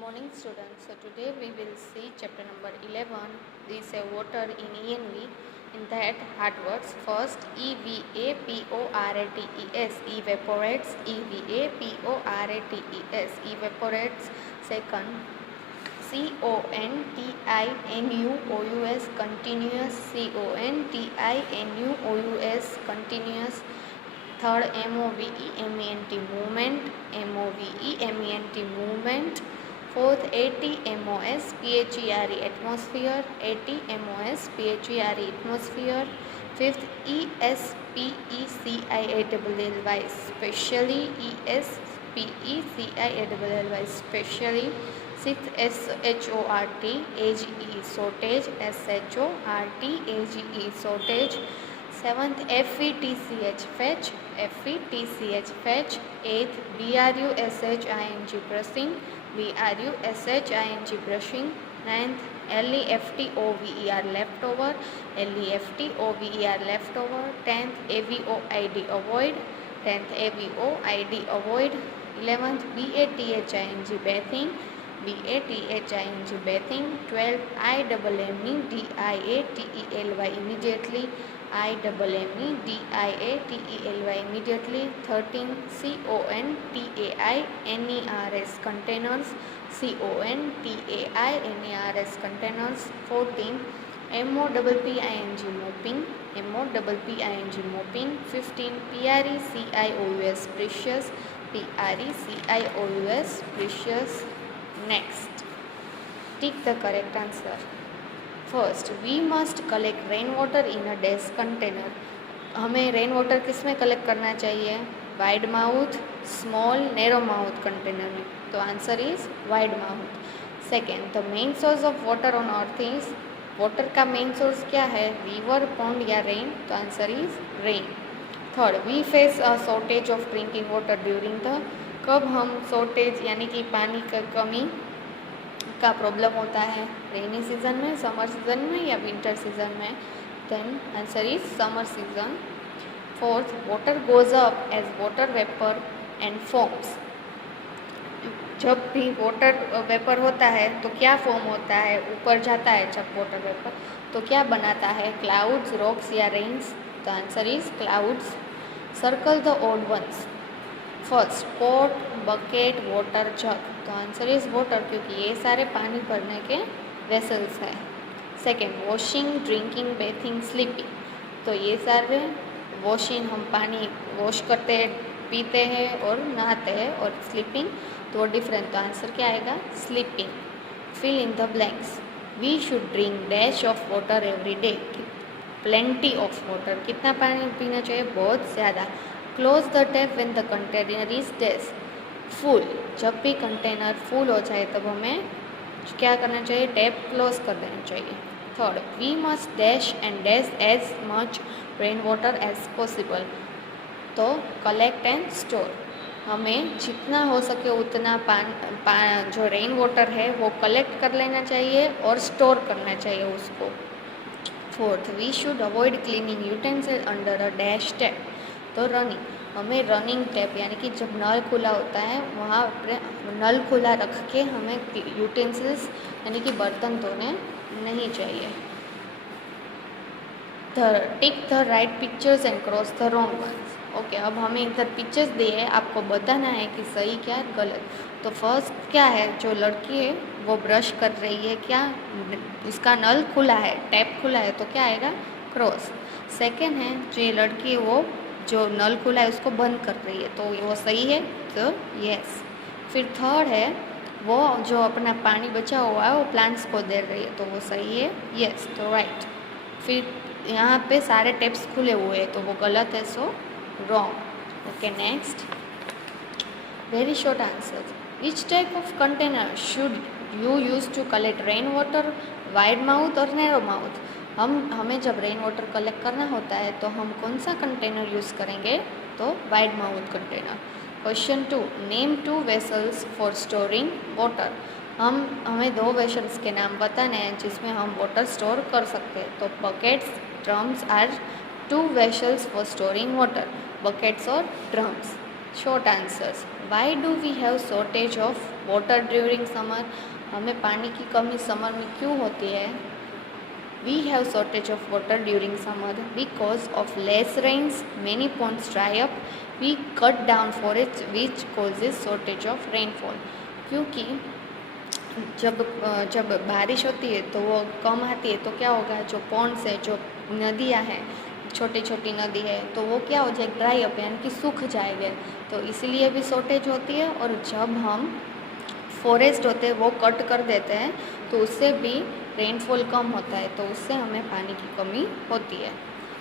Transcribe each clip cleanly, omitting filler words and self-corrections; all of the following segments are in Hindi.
morning students. So today we will see chapter number 11. This is water in ENV. In that hard words. First EVAPORATES evaporates. EVAPORATES evaporates. Second CONTINUOUS continuous. CONTINUOUS continuous. Third MOVEMENT movement. MOVEMENT movement. Fourth ATMOS PHERE atmosphere. ATMOS PHERE atmosphere. Fifth ESPECIALLY specially. ESPECIALLY specially. Sixth SHORT AGE shortage. SHORT AGE shortage. Seventh FETCH fetch. FETCH fetch. Eighth BRUSHING brushing. BRUSHING brushing. Ninth LEFTOVER leftover. LEFTOVER leftover. Tenth AVOID avoid. Tenth AVOID avoid. 11th BATHING bathing. BATHING bathing. 12th IMMEDIATELY immediately. IMMEDIATELY immediately. 13th CONTAINERS containers. CONTAINERS containers. 14th MOPPING mopping. MOPPING mopping. 15th PRECIOUS precious. PRECIOUS precious. Next, tick the correct answer. First, we must collect rain water in a dash container. हमें रेन वाटर किस में कलेक्ट करना चाहिए? Wide mouth, small, narrow mouth container में. तो answer is wide mouth. Second, the main source of water on earth is. Water का मेन सोर्स क्या है? रिवर, पॉन्ड या रेन? तो answer is rain. Third, we face a shortage of drinking water during the. कब हम शॉर्टेज यानी कि पानी का कमी का प्रॉब्लम होता है? रेनी सीजन में, समर सीजन में या विंटर सीजन में? Then answer is summer season. Fourth, water goes up as water vapour and forms. जब भी वाटर वेपर होता है तो क्या फॉर्म होता है? ऊपर जाता है जब वाटर वेपर तो क्या बनाता है? क्लाउड्स, रॉक्स या rains? The answer is clouds. Circle the odd ones. First, pot, bucket, water jug. तो आंसर इज वाटर क्योंकि ये सारे पानी भरने के वेसल्स हैं. Second, washing, drinking, bathing, sleeping. तो ये सारे वॉशिंग हम पानी वॉश करते हैं, पीते हैं और नहाते हैं. और स्लीपिंग तो डिफरेंट. तो आंसर क्या आएगा? Sleeping. Fill in the blanks. We should drink dash of water every day. Plenty of water. कितना पानी पीना चाहिए? बहुत ज़्यादा. Close the tap when the container is dash full. जब भी कंटेनर फुल हो जाए तब हमें क्या करना चाहिए? टैप क्लोज कर देना चाहिए. Third, we must dash and dash as much rain water as possible. तो कलेक्ट एंड स्टोर. हमें जितना हो सके उतना जो रेन वाटर है वो कलेक्ट कर लेना चाहिए और स्टोर करना चाहिए उसको. Fourth, we should avoid cleaning utensil under a dash tap. तो रनिंग, हमें रनिंग टैप यानी कि जब नल खुला होता है वहाँ पर नल खुला रख के हमें यूटेंसिल्स यानी कि बर्तन धोने नहीं चाहिए. Tick the right pictures and cross the wrong ones. Okay, अब हमें इधर पिक्चर्स दिए, आपको बताना है कि सही क्या है गलत. तो फर्स्ट क्या है? जो लड़की है वो ब्रश कर रही है, क्या उसका नल खुला है, टैप खुला है, तो क्या आएगा? क्रॉस. सेकेंड है जो ये लड़की है वो जो नल खुला है उसको बंद कर रही है, तो वो सही है, तो यस. फिर थर्ड है वो जो अपना पानी बचा हुआ है वो प्लांट्स को दे रही है, तो वो सही है, यस, तो राइट. फिर यहाँ पे सारे टैप्स खुले हुए हैं तो वो गलत है, so wrong. Okay, next, very short answer. Which type of container should you use to collect rain water? Wide mouth और नैरो माउथ. हमें जब रेन वाटर कलेक्ट करना होता है तो हम कौन सा कंटेनर यूज़ करेंगे? तो wide mouth container. Question 2, name 2 vessels for storing water. हमें 2 वेसल्स के नाम बताने हैं जिसमें हम वाटर स्टोर कर सकते हैं. तो buckets, drums are 2 vessels for storing water. Buckets और drums. Short answers, why do we have shortage of water during summer, हमें पानी की कमी समर में क्यों होती है? We have shortage of water during summer because of less rains, many ponds dry up, we cut down forests which causes shortage of rainfall. क्योंकि जब बारिश होती है तो वो कम आती है तो क्या होगा, जो पॉन्ड्स है, जो नदियाँ हैं, छोटी छोटी नदी है, तो वो क्या हो जाए, ड्राई अप यानी कि सूख जाएंगे, तो इसीलिए भी शॉर्टेज होती है। और जब हम फॉरेस्ट होते हैं वो कट कर देते हैं तो उससे भी रेनफॉल कम होता है, तो उससे हमें पानी की कमी होती है।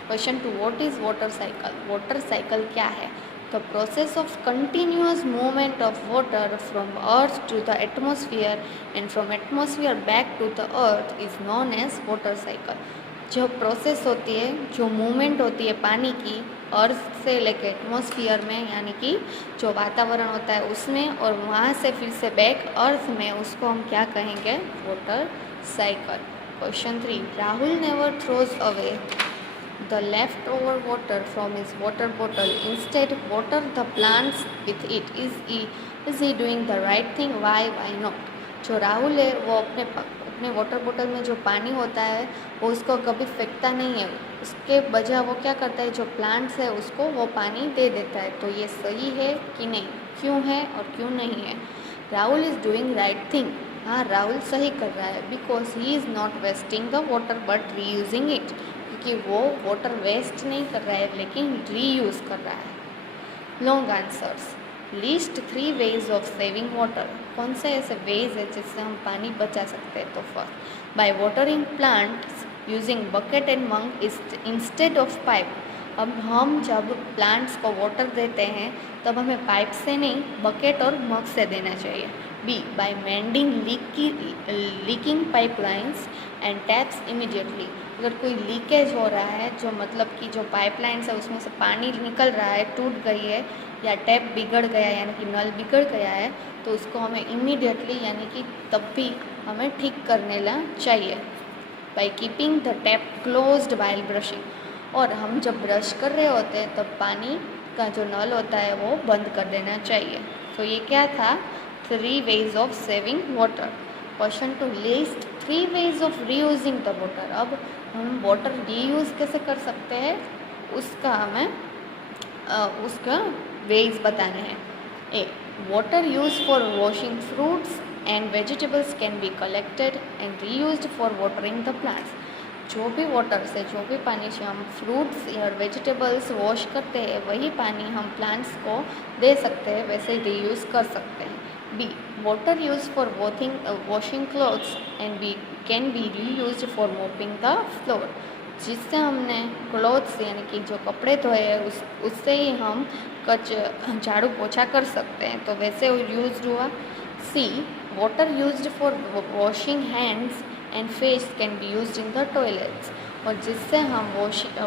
Question 2, what is water cycle? Water cycle क्या है? The process of continuous movement of water from earth to the atmosphere and from atmosphere back to the earth is known as water cycle. जो प्रोसेस होती है, जो मूवमेंट होती है पानी की अर्थ से लेकर एटमॉस्फेयर में, यानी कि जो वातावरण होता है उसमें, और वहाँ से फिर से बैक अर्थ में, उसको हम क्या कहेंगे? Water cycle. Question 3, Rahul never throws away the leftover water from his water bottle, instead water the plants with it, is he doing the right thing, why not? जो राहुल है वो अपने वाटर बॉटल में जो पानी होता है वो उसको कभी फेंकता नहीं है, उसके बजाय वो क्या करता है, जो प्लांट्स है उसको वो पानी दे देता है। तो ये सही है कि नहीं, क्यों है और क्यों नहीं है? Rahul is doing right thing, हाँ राहुल सही कर रहा है, because he is not wasting the water but reusing it, क्योंकि वो वाटर वेस्ट नहीं कर रहा है लेकिन रीयूज़ कर रहा है। Long answers, list 3 ways of saving water, कौन से ऐसे वेज है जिससे हम पानी बचा सकते हैं? तो first, by watering plants using bucket and mug instead of pipe. अब हम जब प्लांट्स को वाटर देते हैं तब हमें पाइप से नहीं, बकेट और मग से देना चाहिए। B, by mending leaking pipelines and taps immediately. अगर कोई लीकेज हो रहा है, जो मतलब कि जो पाइपलाइंस है उसमें से पानी निकल रहा है, टूट गई है, या टैप बिगड़ गया यानी कि नल बिगड़ गया है, तो उसको हमें इमीडिएटली यानी कि तब भी हमें ठीक करने ला चाहिए। By keeping the tap closed while brushing, और हम जब ब्रश कर रहे होते हैं तब पानी का जो नल होता है वो बंद कर देना चाहिए। तो ये क्या था? 3 ways of saving water. Question 2, list 3 ways of reusing the water. अब हम वाटर रीयूज़ कैसे कर सकते हैं उसका हमें उसका वेज बताने हैं। A, water use for washing fruits and vegetables can be collected and reused for watering the plants. जो भी वाटर से, जो भी पानी से हम फ्रूट्स या वेजिटेबल्स वॉश करते हैं वही पानी हम प्लांट्स को दे सकते हैं, वैसे रीयूज़ कर सकते हैं। B, water use for washing clothes and be can be reused for mopping the floor. जिससे हमने क्लॉथ्स यानी कि जो कपड़े धोए हैं उससे ही हम झाड़ू पोछा कर सकते हैं, तो वैसे यूज हुआ। C, water used for washing hands and face can be used in the toilets. और जिससे हम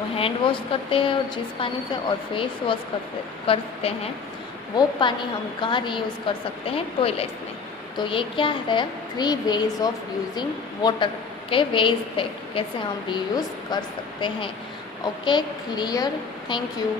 हैंड वॉश करते हैं और जिस पानी से, और फेस वॉश करते हैं, वो पानी हम कहाँ रीयूज़ कर सकते हैं? टॉयलेट में। तो ये क्या है? 3 वेज ऑफ यूजिंग वाटर के वेज थे, कैसे हम रीयूज़ कर सकते हैं। Okay, clear, thank you.